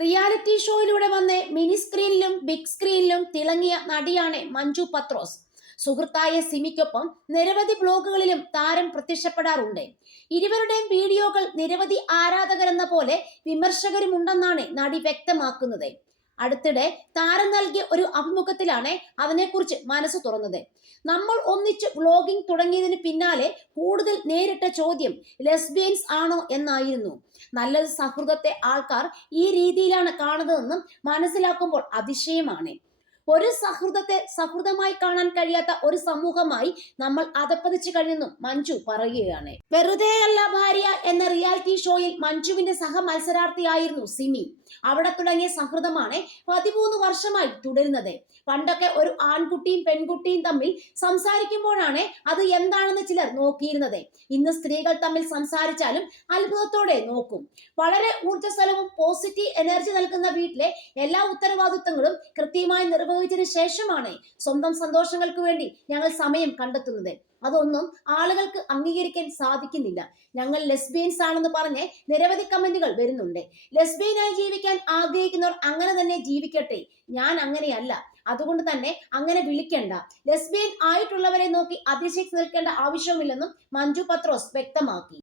Reality ഷോയിലൂടെ വന്ന് mini സ്ക്രീനിലും big സ്ക്രീനിലും തിളങ്ങിയ നടിയാണ് മഞ്ജു പത്രോസ്. സുഹൃത്തായ സിമിക്കൊപ്പം നിരവധി ബ്ലോഗുകളിലും താരം പ്രത്യക്ഷപ്പെടാറുണ്ട്. ഇരുവരുടെയും വീഡിയോകൾ നിരവധി ആരാധകരെന്ന പോലെ വിമർശകരുമുണ്ടെന്നാണ് നടി വ്യക്തമാക്കുന്നത്. അടുത്തിടെ താരം നൽകിയ ഒരു അഭിമുഖത്തിലാണ് അതിനെക്കുറിച്ച് മനസ്സ് തുറന്നത്. നമ്മൾ ഒന്നിച്ച് വ്ലോഗിംഗ് തുടങ്ങിയതിന് പിന്നാലെ കൂടുതൽ നേരിട്ട ചോദ്യം ലെസ്ബിയൻസ് ആണോ? എന്നായിരുന്നു. നല്ലത് സൗഹൃദത്തെ ആൾക്കാർ ഈ രീതിയിലാണ് കാണുന്നതെന്നും മനസ്സിലാക്കുമ്പോൾ അതിശയമാണ്. ഒരു സൗഹൃദത്തെ സൗഹൃദമായി കാണാൻ കഴിയാത്ത ഒരു സമൂഹമായി നമ്മൾ അതപ്പതിച്ചു കഴിഞ്ഞെന്നും മഞ്ജു പറയുകയാണ്. വെറുതെയല്ല ഭാര്യ എന്ന റിയാലിറ്റി ഷോയിൽ മഞ്ജുവിന്റെ സഹ മത്സരാർത്ഥിയായിരുന്നു സിമി. അവിടെ തുടങ്ങിയ സൗഹൃദമാണ് പതിമൂന്ന് വർഷമായി തുടരുന്നത്. പണ്ടൊക്കെ ഒരു ആൺകുട്ടിയും പെൺകുട്ടിയും തമ്മിൽ സംസാരിക്കുമ്പോഴാണ് അത് എന്താണെന്ന് ചിലർ നോക്കിയിരുന്നത്. ഇന്ന് സ്ത്രീകൾ തമ്മിൽ സംസാരിച്ചാലും അത്ഭുതത്തോടെ നോക്കും. വളരെ ഊർജസ്വലവും പോസിറ്റീവ് എനർജി നൽകുന്ന വീട്ടിലെ എല്ലാ ഉത്തരവാദിത്വങ്ങളും കൃത്യമായി നിർവഹിച്ചതിന് ശേഷമാണ് സ്വന്തം സന്തോഷങ്ങൾക്ക് വേണ്ടി ഞങ്ങൾ സമയം കണ്ടെത്തുന്നത്. അതൊന്നും ആളുകൾക്ക് അംഗീകരിക്കാൻ സാധിക്കുന്നില്ല. ഞങ്ങൾ ലെസ്ബിയൻസ് ആണെന്ന് പറഞ്ഞ് നിരവധി കമന്റുകൾ വരുന്നുണ്ട്. ലെസ്ബിയനായി ജീവിക്കാൻ ആഗ്രഹിക്കുന്നവർ അങ്ങനെ തന്നെ ജീവിക്കട്ടെ. ഞാൻ അങ്ങനെയല്ല. അതുകൊണ്ട് തന്നെ അങ്ങനെ വിളിക്കണ്ട. ലെസ്ബിയൻ ആയിട്ടുള്ളവരെ നോക്കി അതിശയിച്ച് നിൽക്കേണ്ട ആവശ്യമില്ലെന്നും മഞ്ജു പത്രോസ് വ്യക്തമാക്കി.